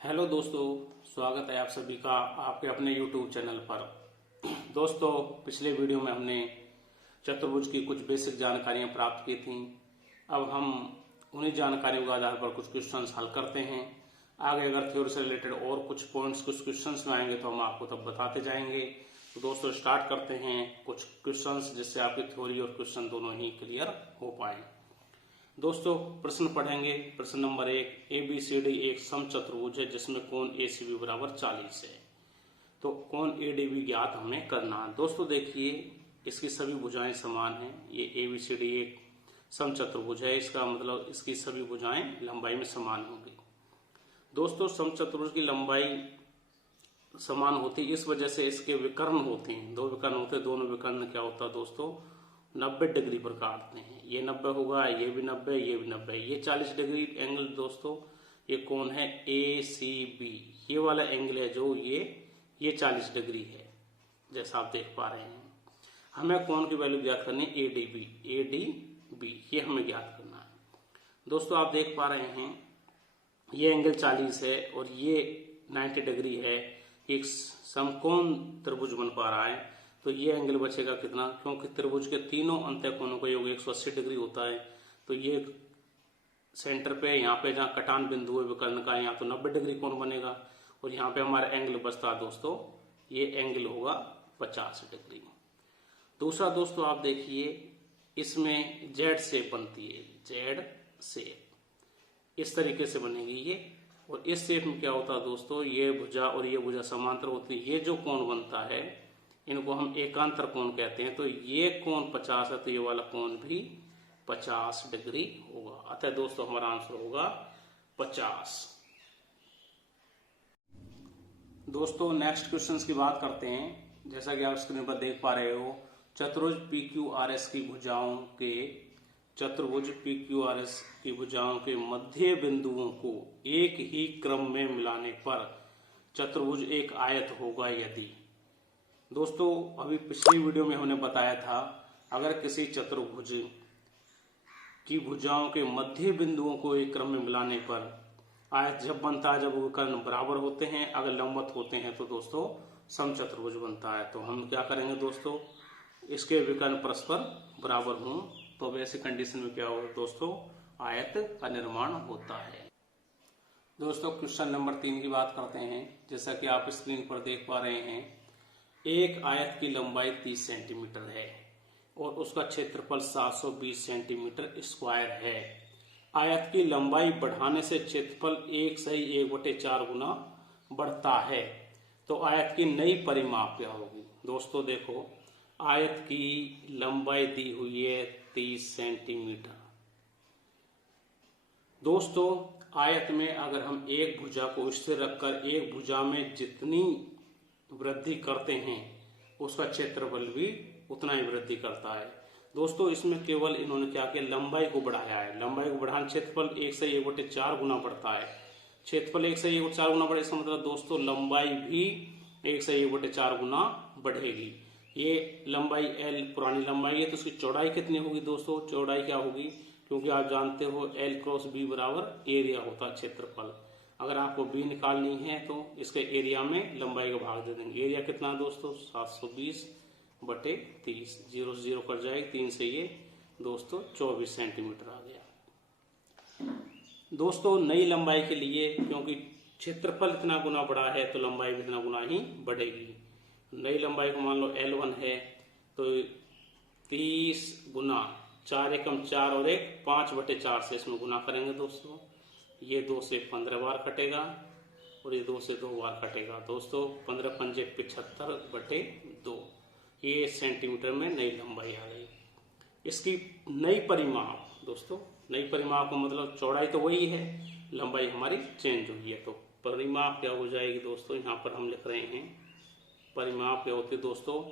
Hello दोस्तों, स्वागत है आप सभी का आपके अपने YouTube चैनल पर। दोस्तों, पिछले वीडियो में हमने चतुर्भुज की कुछ बेसिक जानकारियां प्राप्त की थी। अब हम उन्हीं जानकारियों के आधार पर कुछ क्वेश्चंस हल करते हैं। आगे अगर थ्योरी से रिलेटेड और कुछ पॉइंट्स कुछ क्वेश्चंस में आएंगे तो हम आपको तब बताते जाएंगे। तो दोस्तों स्टार्ट करते हैं कुछ क्वेश्चंस, जिससे आपकी थ्योरी और क्वेश्चन दोनों ही क्लियर हो पाए। दोस्तों प्रश्न पढ़ेंगे। प्रश्न नंबर 1, ABCD एक समचतुर्भुज है जिसमें कोण ACB बराबर 40 है। तो कोण ADB ज्ञात हमें करना है। दोस्तों देखिए, इसकी सभी भुजाएं समान हैं। ये ABCD एक समचतुर्भुज है, इसका मतलब इसकी सभी भुजाएं लंबाई में समान होंगी। दोस्तों समचतुर्भुज की लंबाई समान होती है, इस वजह से इसके विकर्ण होते हैं। दो विकर्ण होते हैं, दोनों विकर्ण क्या होता है दोस्तों, 90 डिग्री पर काटते हैं। ये 90 होगा, ये भी 90, ये भी 90। ये 40 डिग्री एंगल दोस्तों, ये कौन है ACB। ये वाला एंगल है जो ये 40 डिग्री है, जैसा आप देख पा रहे हैं। हमें कोण की वैल्यू ज्ञात करनी है ADB, ये हमें ज्ञात करना है। दोस्तों आप देख पा रहे हैं ये एंगल 40 है और ये 90 डिग्री है। एक समकोण त्रिभुज बन पा रहा है। तो ये एंगल बचेगा कितना, क्योंकि त्रिभुज के तीनों अंत्य कोणों का योग 180 डिग्री होता है। तो ये सेंटर पे यहाँ पे जहाँ कटान बिंदु है विकर्ण का, यहाँ तो 90 डिग्री कोण बनेगा और यहाँ पे हमारा एंगल बचता है दोस्तों, ये एंगल होगा 50 डिग्री। दूसरा दोस्तों आप देखिए, इसमें जेड शेप बनती है, जेड शेप इस तरीके से बनेगी ये। और इस शेप में क्या होता है दोस्तों, ये भुजा और ये भुजा समांतर होती है। ये जो कोण बनता है इनको हम एकांतर कोण कहते हैं। तो ये कोण 50 है, तो ये वाला कोण भी 50 डिग्री होगा। अतः दोस्तों हमारा आंसर होगा 50। दोस्तों नेक्स्ट क्वेश्चन की बात करते हैं। जैसा कि आप स्क्रीन पर देख पा रहे हो, चतुर्भुज PQRS की भुजाओं के मध्य बिंदुओं को एक ही क्रम में मिलाने पर चतुर्भुज एक आयत होगा यदि। दोस्तों अभी पिछली वीडियो में हमने बताया था, अगर किसी चतुर्भुज की भुजाओं के मध्य बिंदुओं को एक क्रम में मिलाने पर आयत जब बनता है, जब विकर्ण बराबर होते हैं, अगर लंबवत होते हैं तो दोस्तों समचतुर्भुज बनता है। तो हम क्या करेंगे दोस्तों, इसके विकर्ण परस्पर बराबर हों तो अब ऐसी कंडीशन में क्या होगा दोस्तों, आयत का निर्माण होता है। दोस्तों क्वेश्चन नंबर 3 की बात करते हैं। जैसा कि आप स्क्रीन पर देख पा रहे हैं, एक आयत की लंबाई 30 सेंटीमीटर है और उसका क्षेत्रफल 720 सेंटीमीटर स्क्वायर है। आयत की लंबाई बढ़ाने से क्षेत्रफल 1/4 गुना बढ़ता है। तो आयत की नई परिमाप क्या होगी। दोस्तों देखो, आयत की लंबाई दी हुई है 30 सेंटीमीटर। दोस्तों आयत में अगर हम एक भुजा को स्थिर रखकर एक भुजा में जितनी वृद्धि करते हैं, उसका क्षेत्रफल भी उतना ही वृद्धि करता है। दोस्तों इसमें केवल इन्होंने क्या किया, लंबाई को बढ़ाया है। लंबाई को बढ़ाने क्षेत्रफल 1/4 गुना बढ़ता है। क्षेत्रफल 1/4 गुना बढ़े, इसका मतलब दोस्तों लंबाई भी 1/4 गुना बढ़ेगी। ये लंबाई L पुरानी लंबाई है, तो उसकी चौड़ाई कितनी होगी दोस्तों, चौड़ाई क्या होगी, क्योंकि आप जानते हो L क्रॉस B बराबर एरिया होता है क्षेत्रफल। अगर आपको B निकालनी है तो इसके एरिया में लंबाई का भाग दे देंगे। एरिया कितना दोस्तों, 720/30, 0 से 0 कट जाएगी, 3 से ये दोस्तों 24 सेंटीमीटर आ गया। दोस्तों नई लंबाई के लिए, क्योंकि क्षेत्रफल इतना गुना बढ़ा है तो लंबाई भी इतना गुना ही बढ़ेगी। नई लंबाई को मान लो L1 है, तो 30 गुना 4 एकम 4 और 1 5/4 से इसमें गुना करेंगे दोस्तों। ये 2 से 15 बार कटेगा और ये 2 से 2 बार कटेगा दोस्तों। 15 पंजे 75/2, ये सेंटीमीटर में नई लंबाई आ गई। इसकी नई परिमाप दोस्तों, नई परिमाप का मतलब चौड़ाई तो वही है, लंबाई हमारी चेंज हुई है। तो परिमाप क्या हो जाएगी दोस्तों, यहाँ पर हम लिख रहे हैं परिमाप क्या होती है दोस्तों,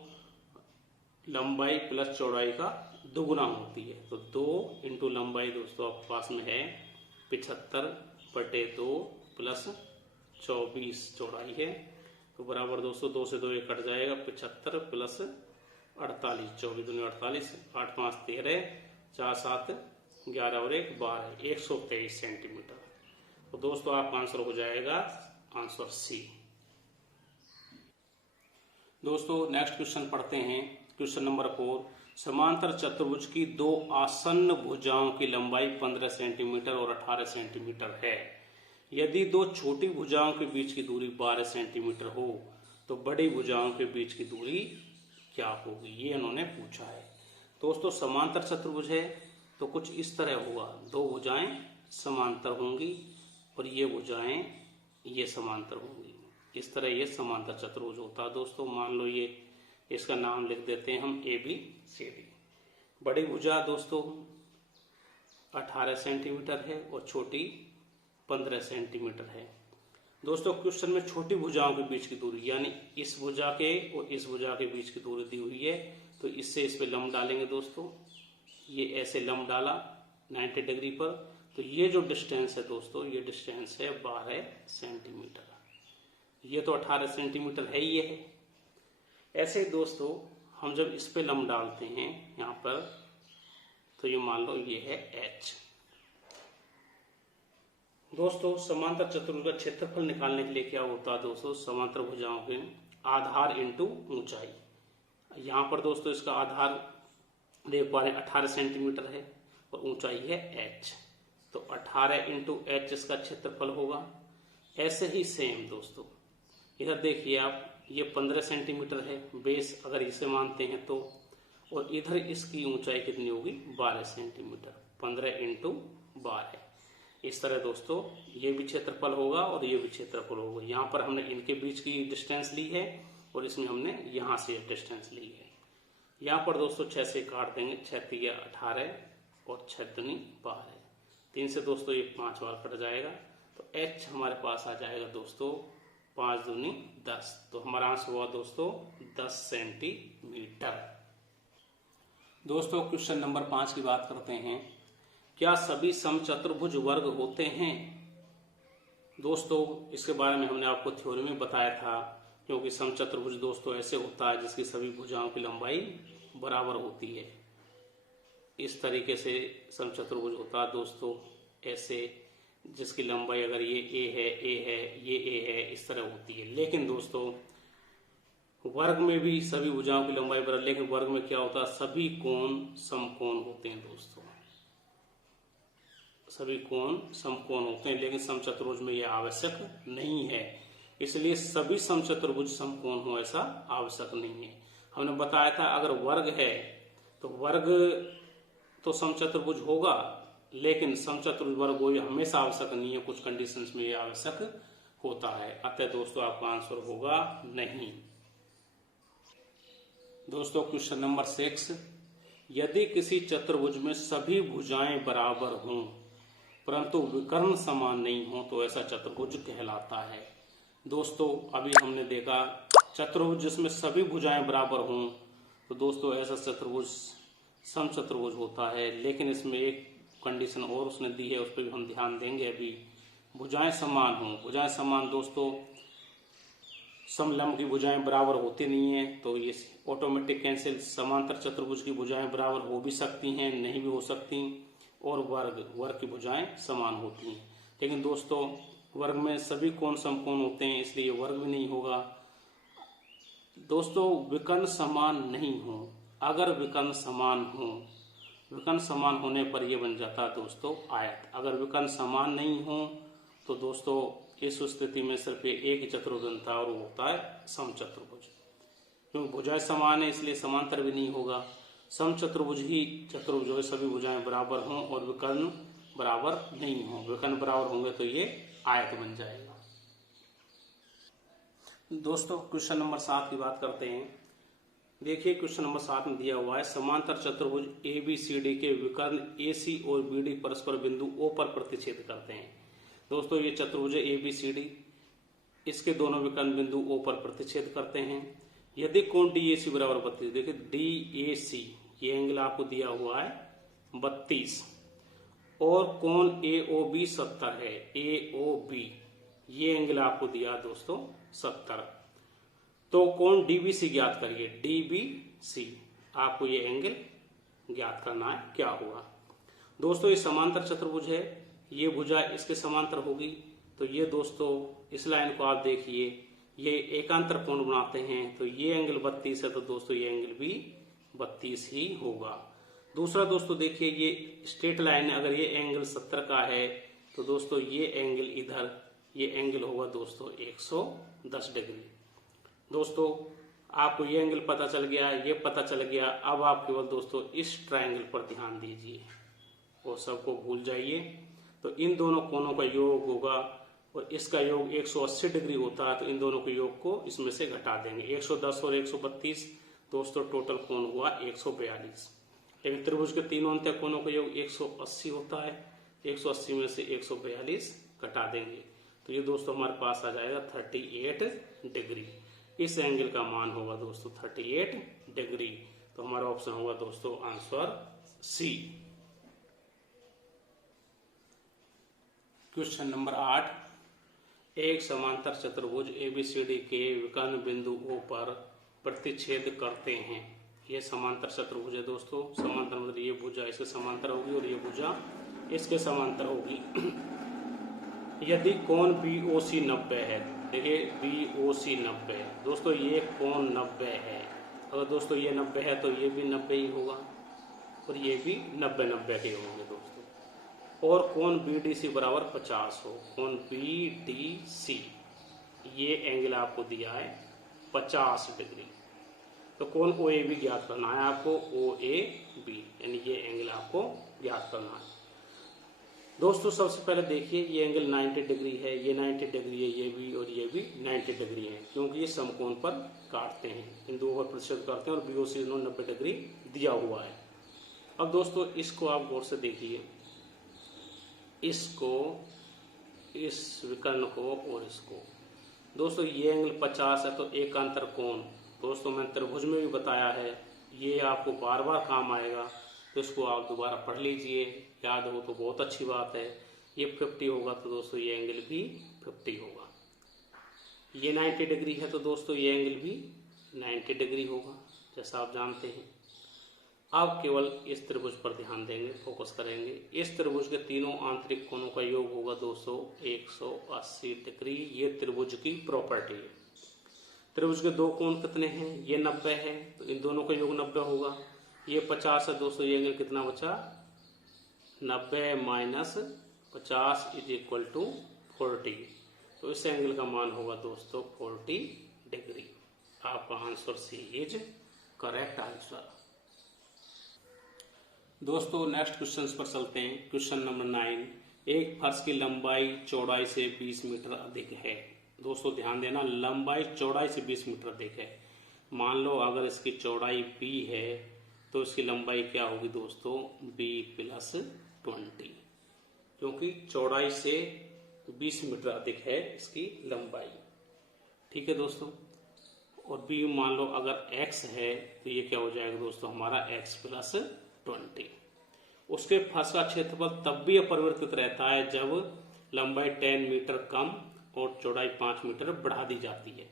लंबाई प्लस चौड़ाई का दुगुना होती है। तो 2 इंटू लंबाई दोस्तों आपके पास में है 75/2 प्लस 24 चौड़ाई है, तो बराबर दोस्तों 2 से 2 ये कट जाएगा, 75 प्लस 48, 24 दूनी 48, 8 5 13, 4 7 11 और 1 12, 123 सेंटीमीटर। तो दोस्तों आपका आंसर हो जाएगा आंसर सी। दोस्तों नेक्स्ट क्वेश्चन पढ़ते हैं। क्वेश्चन नंबर 4, समांतर चतुर्भुज की दो आसन्न भुजाओं की लंबाई 15 सेंटीमीटर और 18 सेंटीमीटर है। यदि दो छोटी भुजाओं के बीच की दूरी 12 सेंटीमीटर हो तो बड़ी भुजाओं के बीच की दूरी क्या होगी, ये इन्होंने पूछा है। दोस्तों समांतर चतुर्भुज है तो कुछ इस तरह होगा, दो भुजाएं समांतर होंगी और ये भुजाएं ये समांतर होंगी, इस तरह ये समांतर चतुर्भुज होता है। दोस्तों मान लो ये इसका नाम लिख देते हैं हम ABCD। बड़ी भुजा दोस्तों 18 सेंटीमीटर है और छोटी 15 सेंटीमीटर है। दोस्तों क्वेश्चन में छोटी भुजाओं के बीच की दूरी यानी इस भुजा के और इस भुजा के बीच की दूरी दी हुई है, तो इससे इस पे लंब डालेंगे। दोस्तों ये ऐसे लंब डाला 90 डिग्री पर, तो ये जो डिस्टेंस है दोस्तों ये डिस्टेंस है 12 सेंटीमीटर। ये तो 18 सेंटीमीटर है ही है। ऐसे दोस्तों हम जब इस पे लंब डालते हैं यहाँ पर, तो ये मान लो ये है H। दोस्तों समांतर चतुर्भुज का क्षेत्रफल निकालने के लिए क्या होता है दोस्तों, समांतर भुजाओं के आधार इंटू ऊंचाई। यहाँ पर दोस्तों इसका आधार देख पा रहे हैं 18 सेंटीमीटर है और ऊंचाई है H, तो 18 इंटू H इसका क्षेत्रफल होगा। ऐसे ही सेम दोस्तों इधर देखिए आप, ये 15 सेंटीमीटर है बेस अगर इसे मानते हैं तो, और इधर इसकी ऊंचाई कितनी होगी 12 सेंटीमीटर, 15 इंटू 12। इस तरह दोस्तों ये भी क्षेत्रफल होगा और ये भी क्षेत्रफल होगा। यहाँ पर हमने इनके बीच की डिस्टेंस ली है और इसमें हमने यहाँ से डिस्टेंस ली है। यहाँ पर दोस्तों 6 से काट देंगे, 6 तिया 18 और 6 दूनी 12, 3 से दोस्तों ये 5 बार कट जाएगा, तो H हमारे पास आ जाएगा दोस्तों 5 दूनी 10, तो हमारा आंसर हुआ दोस्तों 10 सेंटीमीटर। दोस्तों क्वेश्चन नंबर 5 की बात करते हैं। क्या सभी समचतुर्भुज वर्ग होते हैं? दोस्तों इसके बारे में हमने आपको थ्योरी में बताया था, क्योंकि समचतुर्भुज दोस्तों ऐसे होता है जिसकी सभी भुजाओं की लंबाई बराबर होती है। इस तरीके से समचतुर्भुज होता है दोस्तों, ऐसे जिसकी लंबाई अगर ये A है, ये A है, इस तरह होती है। लेकिन दोस्तों वर्ग में भी सभी भुजाओं की लंबाई बराबर, लेकिन वर्ग में क्या होता है, सभी कोण समकोण होते हैं दोस्तों, सभी कोण समकोण होते हैं। लेकिन समचतुर्भुज में यह आवश्यक नहीं है, इसलिए सभी समचतुर्भुज समकोण हो ऐसा आवश्यक नहीं है। हमने बताया था अगर वर्ग है तो वर्ग तो समचतुर्भुज होगा, लेकिन समचतुर्भुज वर्ग हो यह हमेशा आवश्यक नहीं है, कुछ कंडीशंस में यह आवश्यक होता है। अतः दोस्तों आपका आंसर होगा नहीं। दोस्तों क्वेश्चन नंबर 6, यदि किसी चतुर्भुज में सभी भुजाएं बराबर हों परंतु विकर्ण समान नहीं हो तो ऐसा चतुर्भुज कहलाता है। दोस्तों अभी हमने देखा चतुर्भुज जिसमें सभी भुजाएं बराबर हों तो दोस्तों ऐसा चतुर्भुज समचतुर्भुज होता है। लेकिन इसमें एक कंडीशन और उसने दी है, उस पर भी हम ध्यान देंगे। अभी भुजाएं समान हों, भुजाएं समान दोस्तों समलंब की भुजाएं बराबर होती नहीं है, तो ये ऑटोमेटिक कैंसिल। समांतर चतुर्भुज की भुजाएं बराबर हो भी सकती हैं, नहीं भी हो सकती, और वर्ग की भुजाएं समान होती हैं। लेकिन दोस्तों वर्ग में सभी कोण समकोण होते हैं, इसलिए वर्ग भी नहीं होगा। दोस्तों विकर्ण समान नहीं हो, अगर विकर्ण समान हो, विकर्ण समान होने पर यह बन जाता है दोस्तों आयत। अगर विकर्ण समान नहीं हो तो दोस्तों इस स्थिति में सिर्फ एक ही चतुर्भुज बनता है और वो होता है समचतुर्भुज। क्योंकि भुजाएं समान है इसलिए समांतर भी नहीं होगा। समचतुर्भुज ही चतुर्भुज जो है सभी भुजाएं बराबर हों और विकर्ण बराबर नहीं हो। विकर्ण बराबर होंगे तो ये आयत बन जाएगा। दोस्तों क्वेश्चन नंबर 7 की बात करते हैं। देखिए क्वेश्चन नंबर 7 में दिया हुआ है समांतर चतुर्भुज ABCD के विकर्ण AC और BD परस्पर बिंदु O पर प्रतिच्छेद करते हैं। दोस्तों ये चतुर्भुज ABCD, इसके दोनों विकर्ण बिंदु O पर प्रतिच्छेद करते हैं। यदि कोण DAC बराबर 32, देखिए DAC ये एंगल आपको दिया हुआ है 32 और कोण AOB 70 है। AOB ये एंगल आपको दिया दोस्तों 70, तो कोण DBC ज्ञात करिए। DBC आपको ये एंगल ज्ञात करना है क्या हुआ। दोस्तों ये समांतर चतुर्भुज है, ये भुजा इसके समांतर होगी, तो ये दोस्तों इस लाइन को आप देखिए, ये एकांतर कोण बनाते हैं, तो ये एंगल 32 है, तो दोस्तों ये एंगल भी 32 ही होगा। दूसरा दोस्तों देखिए, ये स्ट्रेट लाइन है, अगर ये एंगल 70 का है तो दोस्तों ये एंगल इधर, ये एंगल होगा दोस्तों 110 डिग्री। दोस्तों आपको ये एंगल पता चल गया, ये पता चल गया। अब आप केवल दोस्तों इस ट्रायंगल पर ध्यान दीजिए और सबको भूल जाइए। तो इन दोनों कोणों का योग होगा और इसका योग 180 डिग्री होता है, तो इन दोनों के योग को इसमें से घटा देंगे। 110 और 132 दोस्तों टोटल कोण हुआ 142। लेकिन त्रिभुज के तीनों अंत्य कोणों का योग 180 होता है, 180 में से 142 घटा देंगे, तो ये दोस्तों हमारे पास आ जाएगा 38 डिग्री। इस एंगल का मान होगा दोस्तों 38 डिग्री। तो हमारा ऑप्शन होगा दोस्तों आंसर सी। क्वेश्चन नंबर 8, एक समांतर चतुर्भुज एबीसीडी के विकर्ण बिंदु O पर प्रतिच्छेद करते हैं। ये समांतर चतुर्भुज है दोस्तों। समांतर मतलब ये भुजा इसके समांतर होगी और ये भुजा इसके समांतर होगी। यदि कोण BOC 90 है, देखिए BOC 90 है दोस्तों, ये कोण 90 है। अगर दोस्तों ये 90 है तो ये भी 90 ही होगा और ये भी 90 के होंगे दोस्तों। और कोण BDC बराबर 50 हो, कोण BDC ये एंगल आपको दिया है 50 डिग्री। तो कोण OAB ज्ञात करना है आपको, OAB यानी ये एंगल आपको ज्ञात करना है। दोस्तों सबसे पहले देखिए ये एंगल 90 डिग्री है, ये 90 डिग्री है, ये भी और ये भी 90 डिग्री है, क्योंकि ये समकोण पर काटते हैं, इन दो पर प्रतिच्छेद करते हैं और BOC 90 डिग्री दिया हुआ है। अब दोस्तों इसको आप गौर से देखिए, इसको, इस विकर्ण को और इसको। दोस्तों ये एंगल 50 है, तो एकांतर कोण दोस्तों मैंने त्रिभुज में भी बताया है, ये आपको बार बार काम आएगा, तो इसको आप दोबारा पढ़ लीजिए, याद हो तो बहुत अच्छी बात है। ये 50 होगा तो दोस्तों ये एंगल भी 50 होगा। ये 90 डिग्री है तो दोस्तों ये एंगल भी 90 डिग्री होगा, जैसा आप जानते हैं। अब केवल इस त्रिभुज पर ध्यान देंगे, फोकस करेंगे। इस त्रिभुज के तीनों आंतरिक कोणों का योग होगा दोस्तों 180 डिग्री। ये त्रिभुज की प्रॉपर्टी है। त्रिभुज के दो कोण कितने हैं, ये 90 है, तो इन दोनों का योग 90 होगा। ये 50 है दोस्तों, ये एंगल कितना बचा, 90 माइनस 50 इज इक्वल टू 40। तो इस एंगल का मान होगा दोस्तों 40 डिग्री। आपका answer C is correct answer. दोस्तों नेक्स्ट क्वेश्चन पर चलते हैं। क्वेश्चन नंबर 9, एक फर्श की लंबाई चौड़ाई से 20 मीटर अधिक है। दोस्तों ध्यान देना, लंबाई चौड़ाई से 20 मीटर अधिक है। मान लो अगर इसकी चौड़ाई b है तो इसकी लंबाई क्या होगी दोस्तों, b + 20, क्योंकि चौड़ाई से 20 मीटर अधिक है इसकी लंबाई। ठीक है दोस्तों। और b मान लो अगर x है तो ये क्या हो जाएगा दोस्तों, हमारा x + 20। उसके फर्श का क्षेत्रफल तब भी अपरिवर्तित रहता है जब लंबाई 10 मीटर कम और चौड़ाई 5 मीटर बढ़ा दी जाती है।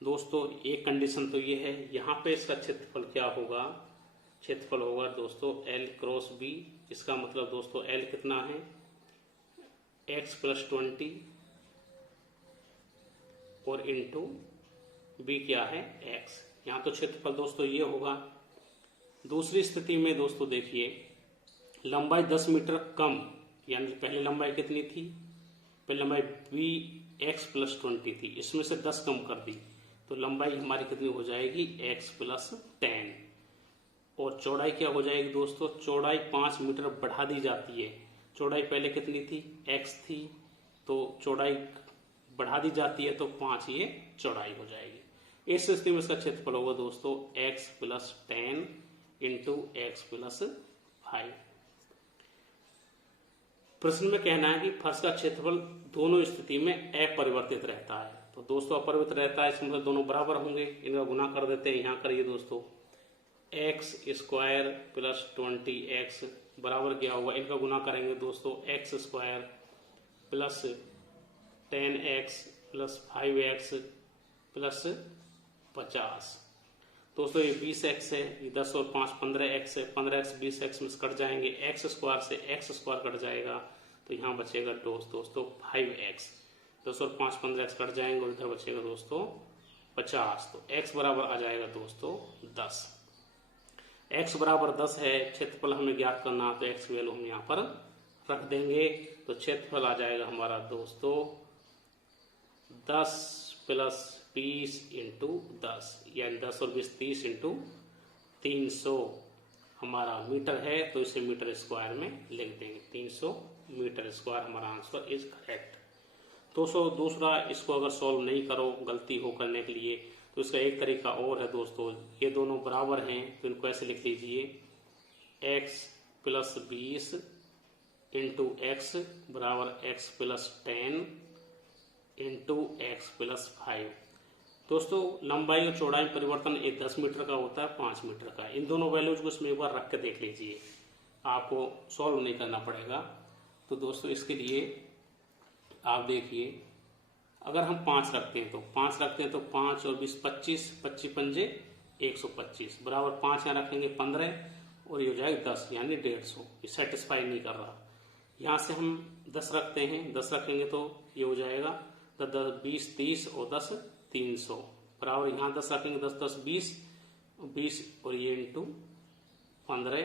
दोस्तों एक कंडीशन तो ये है, यहाँ पे इसका क्षेत्रफल क्या होगा, क्षेत्रफल होगा दोस्तों L × B। इसका मतलब दोस्तों L कितना है, x + 20 और इंटू B क्या है, x। यहाँ तो क्षेत्रफल दोस्तों ये होगा। दूसरी स्थिति में दोस्तों देखिए, लंबाई 10 मीटर कम, यानी पहले लंबाई कितनी थी, पहले लंबाई x + 20 थी, इसमें से 10 कम कर दी तो लंबाई हमारी कितनी हो जाएगी, x + 10। और चौड़ाई क्या हो जाएगी दोस्तों, चौड़ाई 5 मीटर बढ़ा दी जाती है। चौड़ाई पहले कितनी थी, x थी, तो चौड़ाई बढ़ा दी जाती है तो 5 ये चौड़ाई हो जाएगी। इस स्थिति में इसका क्षेत्रफल होगा दोस्तों x + 10 इंटू x + 5। प्रश्न में कहना है कि फर्श का क्षेत्रफल दोनों स्थिति में अपरिवर्तित रहता है। तो दोस्तों अपरिवर्तित रहता है, इसमें दोनों बराबर होंगे, इनका गुना कर देते हैं। यहाँ करिए दोस्तों, x² + 20x बराबर क्या होगा, इनका गुना करेंगे दोस्तों x² + 10x + 5x + 50। दोस्तों ये 20x है, ये 10 और 5 15x है, 15x 20x में कट जाएंगे, x² से x² कट जाएगा तो यहाँ बचेगा दोस्तों 5x। 10 और 5 15 x कट जाएंगे और इधर बचेगा दोस्तों 50। तो x बराबर आ जाएगा दोस्तों 10। x बराबर 10 है, क्षेत्रफल हमें ज्ञात करना, तो x की वैल्यू हम यहाँ पर रख देंगे। तो क्षेत्रफल आ जाएगा हमारा दोस्तों 10 + 20 × 10, यानी 10 और 20 30 × 300 हमारा मीटर है, तो इसे मीटर स्क्वायर में लिख देंगे। 300 मीटर स्क्वायर हमारा आंसर इज करेक्ट। दोस्तों दूसरा, इसको अगर सॉल्व नहीं करो गलती हो करने के लिए, तो इसका एक तरीका और है दोस्तों। ये दोनों बराबर हैं तो इनको ऐसे लिख लीजिए, x + 20 × x बराबर x + 10 × x + 5। दोस्तों लंबाई और चौड़ाई में परिवर्तन एक 10 मीटर का होता है, 5 मीटर का। इन दोनों वैल्यूज को इसमें एक बार रख के देख लीजिए, आपको सॉल्व नहीं करना पड़ेगा। तो दोस्तों इसके लिए आप देखिए, अगर हम 5 रखते हैं तो 5 और 20 25, 25 पंजे 125 बराबर 5 यहाँ रखेंगे 15 और ये हो जाएगा 10 यानी 150। ये सेटिस्फाई नहीं कर रहा। यहाँ से हम 10 रखते हैं, 10 रखेंगे तो ये हो जाएगा 10 20 30 और 10 300 बराबर, यहाँ 10 रखेंगे 10 10 20 और ये × 15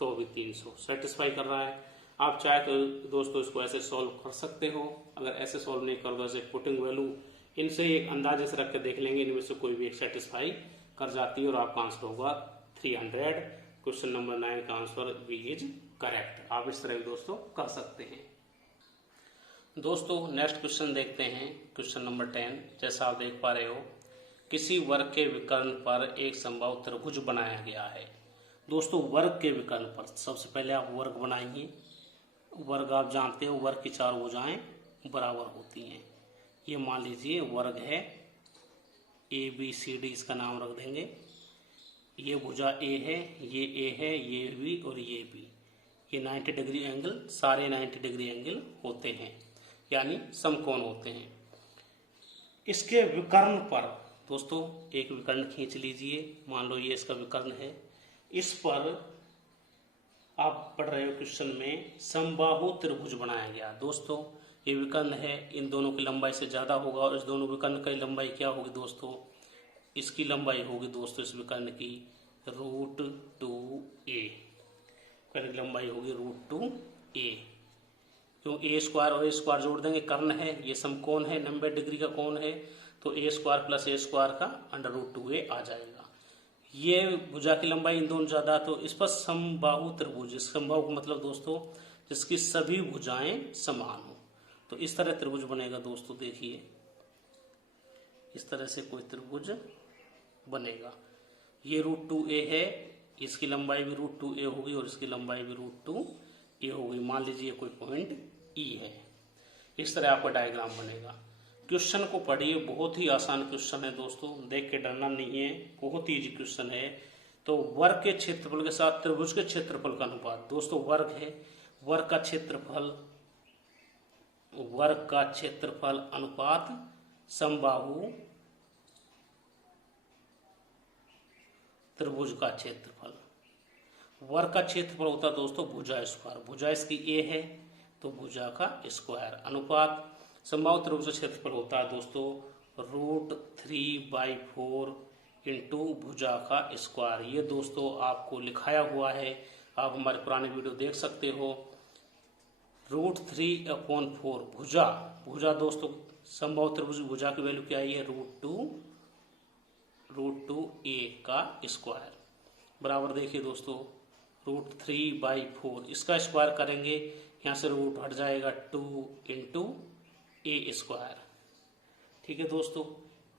तो भी 300 सेटिस्फाई कर रहा है। आप चाहे तो दोस्तों इसको ऐसे सॉल्व कर सकते हो। अगर ऐसे सॉल्व नहीं कर दो, ऐसे पुटिंग वैल्यू इनसे एक अंदाजे से रख के देख लेंगे, इनमें से कोई भी एक सेटिस्फाई कर जाती है और आपका आंसर होगा 300। क्वेश्चन नंबर 9 का आंसर बी इज करेक्ट। आप इस तरह दोस्तों कर सकते हैं। दोस्तों नेक्स्ट क्वेश्चन देखते हैं, क्वेश्चन नंबर 10। जैसा आप देख पा रहे हो, किसी वर्ग के विकर्ण पर एक समबाहु त्रिभुज बनाया गया है। दोस्तों वर्ग के विकर्ण पर सबसे पहले आप वर्ग बनाइए। वर्ग आप जानते हो, वर्ग की 4 भुजाएं बराबर होती हैं। ये मान लीजिए वर्ग है, ABCD इसका नाम रख देंगे। ये भुजा A है, ये A है, ये B और ये B। ये 90 डिग्री एंगल, सारे 90 डिग्री एंगल होते हैं, यानी समकोण होते हैं। इसके विकर्ण पर दोस्तों एक विकर्ण खींच लीजिए। मान लो ये इसका विकर्ण है। इस पर आप पढ़ रहे हो क्वेश्चन में समबाहु त्रिभुज बनाया गया। दोस्तों ये विकर्ण है, इन दोनों की लंबाई से ज्यादा होगा और इस दोनों विकर्ण की लंबाई क्या होगी दोस्तों, इसकी लंबाई होगी दोस्तों इस विकर्ण की √2a। विकर्ण की लंबाई होगी √2a, क्यों a² और a² जोड़ देंगे, कर्ण है, ये समकोण है, 90 डिग्री का कोण है, तो a² + a² का √2a आ जाएगा। ये भुजा की लंबाई इन दोनों ज्यादा, तो इस पर समबाहु त्रिभुज, समबाहु का मतलब दोस्तों जिसकी सभी भुजाएं समान हो, तो इस तरह त्रिभुज बनेगा दोस्तों। देखिए इस तरह से कोई त्रिभुज बनेगा। ये √2a है, इसकी लंबाई भी √2a होगी और इसकी लंबाई भी √2a होगी। मान लीजिए कोई पॉइंट E है। इस तरह आपका डायग्राम बनेगा। क्वेश्चन को पढ़िए, बहुत ही आसान क्वेश्चन है दोस्तों, देख के डरना नहीं है, बहुत ही इजी क्वेश्चन है। तो वर्ग के क्षेत्रफल के साथ त्रिभुज के क्षेत्रफल का अनुपात। दोस्तों वर्ग है, वर्ग का क्षेत्रफल अनुपात समबाहु त्रिभुज का क्षेत्रफल। वर्ग का क्षेत्रफल होता है दोस्तों भुजा स्क्वायर। भुजा इसकी A है तो भुजा का स्क्वायर अनुपात समबाहु त्रिभुज का क्षेत्रफल होता है दोस्तों √3/4 × भुजा का स्क्वायर। ये दोस्तों आपको लिखाया हुआ है, आप हमारे पुराने वीडियो देख सकते हो। √3/4 भुजा दोस्तों समबाहु त्रिभुज भुजा की वैल्यू क्या है, √2a का स्क्वायर बराबर। देखिए दोस्तों √3/4 इसका स्क्वायर करेंगे, यहाँ से रूट हट जाएगा 2 × a²। ठीक है दोस्तों,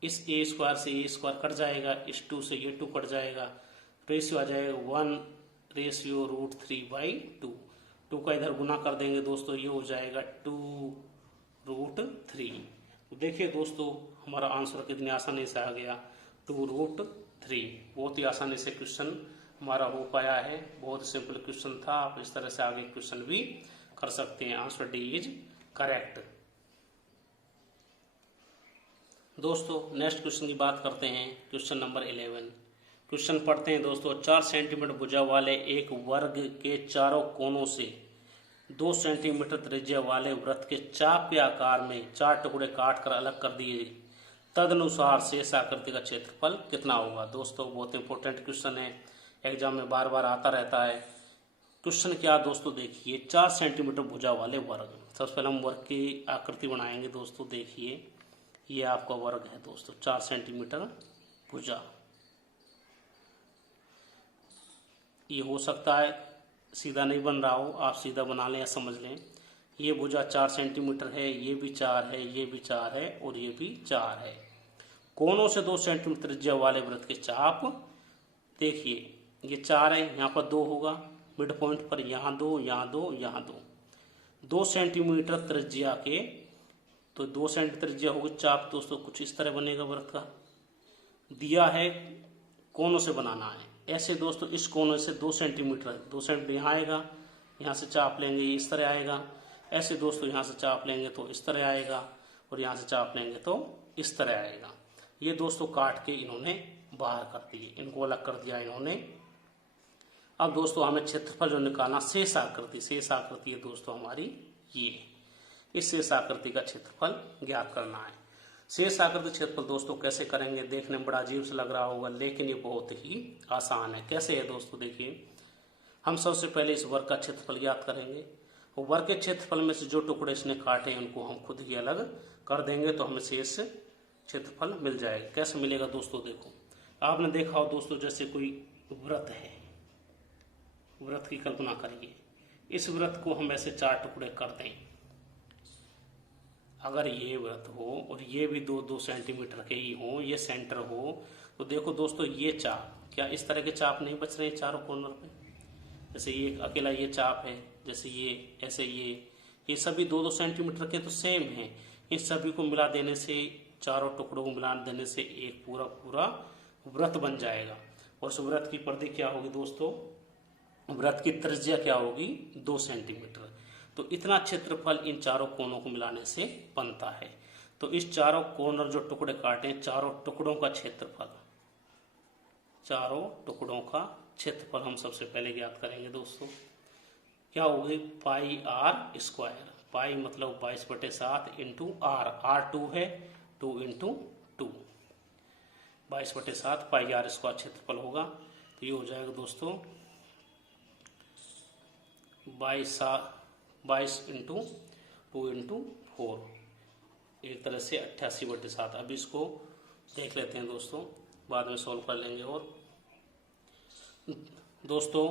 इस a² से a² कट जाएगा, इस 2 से ये 2 कट जाएगा, रेशियो आ जाएगा 1/√3/2। 2 का इधर गुना कर देंगे दोस्तों, ये हो जाएगा 2√3। देखिए दोस्तों हमारा आंसर कितनी आसानी से आ गया, 2√3। बहुत ही आसानी से क्वेश्चन हमारा हो पाया है, बहुत सिंपल क्वेश्चन था। आप इस तरह से आगे क्वेश्चन भी कर सकते हैं। Answer D is correct. दोस्तों नेक्स्ट क्वेश्चन की बात करते हैं, क्वेश्चन नंबर 11। क्वेश्चन पढ़ते हैं दोस्तों। 4 सेंटीमीटर भुजा वाले एक वर्ग के चारों कोनों से 2 सेंटीमीटर त्रिज्या वाले वृत्त के चाप के आकार में 4 टुकड़े काट कर अलग कर दिए, तदनुसार शेष आकृति का क्षेत्रफल कितना होगा। दोस्तों बहुत इंपॉर्टेंट क्वेश्चन है, एग्जाम में बार बार आता रहता है। क्वेश्चन क्या दोस्तों देखिए, 4 सेंटीमीटर भुजा वाले वर्ग। सबसे पहले हम वर्ग की आकृति बनाएंगे दोस्तों। देखिए ये आपका वर्ग है दोस्तों, 4 सेंटीमीटर भुजा। ये हो सकता है सीधा नहीं बन रहा हो, आप सीधा बना लें या समझ लें। ये भुजा 4 सेंटीमीटर है, ये भी 4 है, ये भी 4 है और ये भी 4 है। कोनों से 2 सेंटीमीटर त्रिज्या वाले वृत्त के चाप, देखिए ये 4 है, यहाँ पर 2 होगा, मिड पॉइंट पर यहाँ 2, यहाँ 2, यहाँ 2। 2 सेंटीमीटर त्रिज्या के, तो 2 सेंटीमीटर त्रिज्या होगी चाप दोस्तों, कुछ इस तरह बनेगा वृत्त का। दिया है कोनों से बनाना है, ऐसे दोस्तों इस कोने से 2 सेंटीमीटर, 2 सेंटीमीटर यहाँ आएगा, यहाँ से चाप लेंगे इस तरह आएगा। ऐसे दोस्तों यहाँ से चाप लेंगे तो इस तरह आएगा, और यहाँ से चाप लेंगे तो इस तरह आएगा। ये दोस्तों काट के इन्होंने बाहर कर दिए, इनको अलग कर दिया इन्होंने। अब दोस्तों हमें क्षेत्रफल जो निकालना, शेष आकृति, शेष आकृति है दोस्तों हमारी ये, इस शेष आकृति का क्षेत्रफल ज्ञात करना है। शेष आकृति क्षेत्रफल दोस्तों कैसे करेंगे, देखने में बड़ा अजीब से लग रहा होगा, लेकिन ये बहुत ही आसान है। कैसे है दोस्तों देखिए, हम सबसे पहले इस वर्ग का क्षेत्रफल ज्ञात करेंगे। वर्ग के क्षेत्रफल में से जो टुकड़े इसने काटे हैं उनको हम खुद ही अलग कर देंगे, तो हमें शेष क्षेत्रफल मिल जाएगा। कैसे मिलेगा दोस्तों, देखो आपने देखा हो दोस्तों, जैसे कोई वृत्त है, वृत्त की कल्पना करिए। इस वृत्त को हम ऐसे 4 टुकड़े कर दें। अगर ये वृत्त हो और ये भी 2-2 सेंटीमीटर के ही हो, ये सेंटर हो, तो देखो दोस्तों ये चाप, क्या इस तरह के चाप नहीं बच रहे हैं चारों कॉर्नर पे। जैसे ये अकेला ये चाप है, जैसे ये, ऐसे ये सभी 2-2 सेंटीमीटर के तो सेम हैं। इन सभी को मिला देने से, चारों टुकड़ों को मिला देने से एक पूरा पूरा वृत्त बन जाएगा। और उस वृत्त की परिधि क्या होगी दोस्तों, वृत्त की त्रिज्या क्या होगी, 2 सेंटीमीटर। तो इतना क्षेत्रफल इन चारों कोनों को मिलाने से बनता है। तो इस चारों कॉर्नर जो टुकड़े काटे, चारों टुकड़ों का क्षेत्रफल, चारों टुकड़ों का क्षेत्रफल हम सबसे पहले ज्ञात करेंगे दोस्तों। क्या होगी, पाई आर स्क्वायर। पाई मतलब 22/7 इंटू आर, आर 2 है, 2 इंटू 2, 22/7 पाई आर स्क्वायर क्षेत्रफल होगा। तो ये हो जाएगा दोस्तों 22 इंटू 2 इंटू 4, एक तरह से 88/7। अब इसको देख लेते हैं दोस्तों, बाद में सॉल्व कर लेंगे। और दोस्तों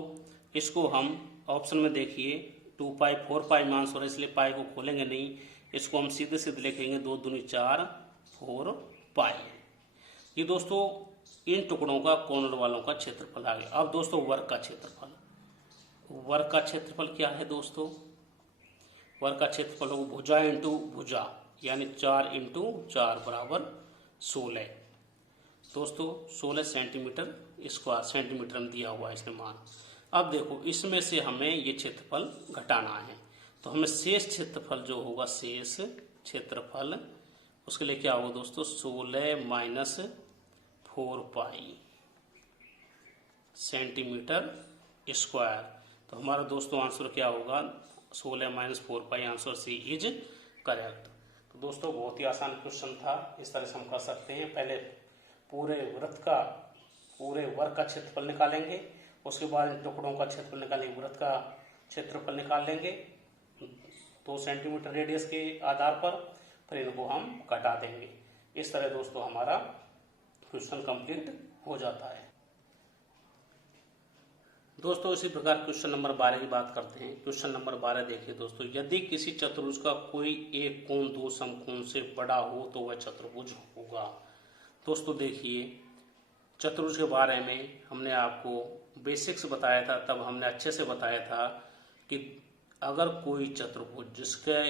इसको हम ऑप्शन में देखिए 2 पाई 4 पाई मान हो रहा है, इसलिए पाई को खोलेंगे नहीं, इसको हम सीधे सीधे लिखेंगे 2 दूनी 4 4 पाई। ये दोस्तों इन टुकड़ों का कॉर्नर वालों का क्षेत्रफल आ गया। अब दोस्तों वर्ग का क्षेत्रफल, वर्ग का क्षेत्रफल क्या है दोस्तों, वर्ग का क्षेत्रफल होगा भुजा इंटू भुजा, यानी 4 इंटू 4 बराबर 16। दोस्तों 16 सेंटीमीटर स्क्वायर, सेंटीमीटर में दिया हुआ है इसने मान। अब देखो इसमें से हमें ये क्षेत्रफल घटाना है, तो हमें शेष क्षेत्रफल जो होगा, शेष क्षेत्रफल, उसके लिए क्या होगा दोस्तों, 16 माइनस 4 पाई सेंटीमीटर स्क्वायर। तो हमारा दोस्तों आंसर क्या होगा, 16 minus 4 pi, answer C is correct. तो दोस्तों बहुत ही आसान क्वेश्चन था, इस तरह से हम कर सकते हैं। पहले पूरे वृत्त का, पूरे वर्ग का क्षेत्रफल निकालेंगे, उसके बाद इन टुकड़ों का क्षेत्रफल निकालेंगे, वृत्त का क्षेत्रफल निकाल लेंगे 2 सेंटीमीटर रेडियस के आधार पर, फिर इनको हम घटा देंगे। इस तरह दोस्तों हमारा क्वेश्चन कंप्लीट हो जाता है। दोस्तों इसी प्रकार क्वेश्चन नंबर 12 की बात करते हैं। क्वेश्चन नंबर 12 देखिए दोस्तों, यदि किसी चतुर्भुज का कोई एक कोण 2 समकोण से बड़ा हो तो वह चतुर्भुज होगा। दोस्तों देखिए चतुर्भुज के बारे में हमने आपको बेसिक्स बताया था, तब हमने अच्छे से बताया था कि अगर कोई चतुर्भुज जिसके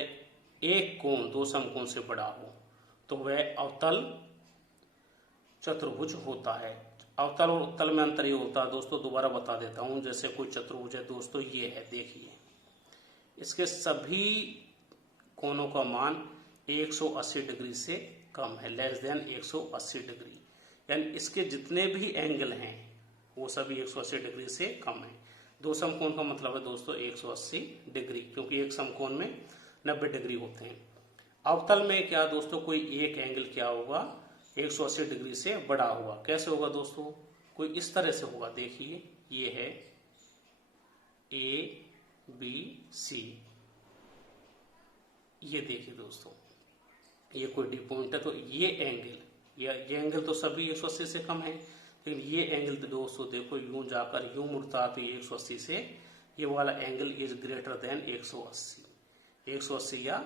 एक कोण 2 समकोण से बड़ा हो तो वह अवतल चतुर्भुज होता है। अवतल और उत्तल में अंतर ये होता है दोस्तों, दोबारा बता देता हूं। जैसे कोई चतुर्भुज है दोस्तों, ये है, देखिए इसके सभी कोणों का मान 180 डिग्री से कम है, लेस देन 180 डिग्री, यानी इसके जितने भी एंगल हैं वो सभी 180 डिग्री से कम है। दो समकोण का मतलब है दोस्तों 180 डिग्री, क्योंकि एक समकोण में 90 डिग्री होते हैं। अवतल में क्या दोस्तों, कोई एक एंगल क्या होगा 180 डिग्री से बड़ा होगा। कैसे होगा दोस्तों, कोई इस तरह से होगा। देखिए ये है ABC, ये देखिए दोस्तों ये कोई डी पॉइंट है, तो ये एंगल तो सभी 180 से कम है, लेकिन ये एंगल तो दोस्तों देखो यूं जाकर यूं मुड़ता तो ये 180 से, ये वाला एंगल इज ग्रेटर देन 180 या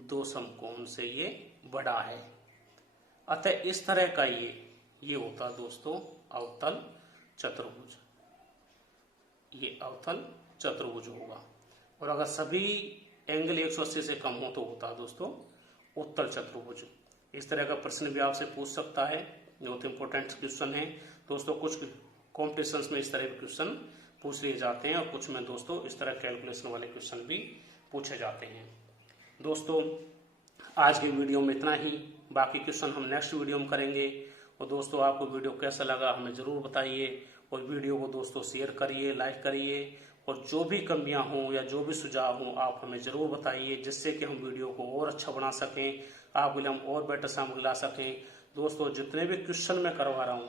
दो समकोण से ये बड़ा है। अतः इस तरह का ये होता दोस्तों अवतल चतुर्भुज, ये अवतल चतुर्भुज होगा। और अगर सभी एंगल 180 से कम हो तो होता दोस्तों उत्तल चतुर्भुज। इस तरह का प्रश्न भी आपसे पूछ सकता है, बहुत इंपॉर्टेंट क्वेश्चन है दोस्तों। कुछ कॉम्पिटिशन्स में इस तरह के क्वेश्चन पूछ लिए जाते हैं और कुछ में दोस्तों इस तरह कैलकुलेशन वाले क्वेश्चन भी पूछे जाते हैं। दोस्तों आज के वीडियो में इतना ही, बाकी क्वेश्चन हम नेक्स्ट वीडियो में करेंगे। और दोस्तों आपको वीडियो कैसा लगा हमें जरूर बताइए, और वीडियो को दोस्तों शेयर करिए, लाइक करिए, और जो भी कमियां हों या जो भी सुझाव हों आप हमें जरूर बताइए, जिससे कि हम वीडियो को और अच्छा बना सकें, आपके लिए हम और बेटर सामग्री ला सकें। दोस्तों जितने भी क्वेश्चन मैं करवा रहा हूँ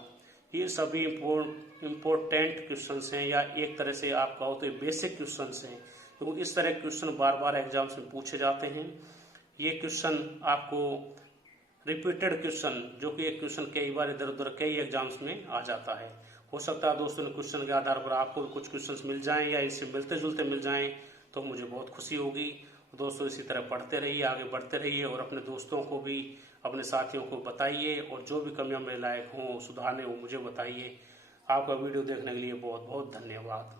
ये सभी इम्पोर्टेंट क्वेश्चन हैं, या एक तरह से आप कहो तो ये बेसिक क्वेश्चन हैं, क्योंकि इस तरह के क्वेश्चन बार बार एग्जाम्स में पूछे जाते हैं। ये क्वेश्चन आपको रिपीटेड क्वेश्चन, जो कि एक क्वेश्चन कई बार इधर उधर कई एग्जाम्स में आ जाता है। हो सकता है दोस्तों क्वेश्चन के आधार पर आपको कुछ क्वेश्चंस मिल जाएं या इससे मिलते जुलते मिल जाएं, तो मुझे बहुत खुशी होगी। दोस्तों इसी तरह पढ़ते रहिए, आगे बढ़ते रहिए, और अपने दोस्तों को भी अपने साथियों को बताइए, और जो भी कमियां मेरे लायक हों सुधारने हो मुझे बताइए। आपका वीडियो देखने के लिए बहुत बहुत धन्यवाद।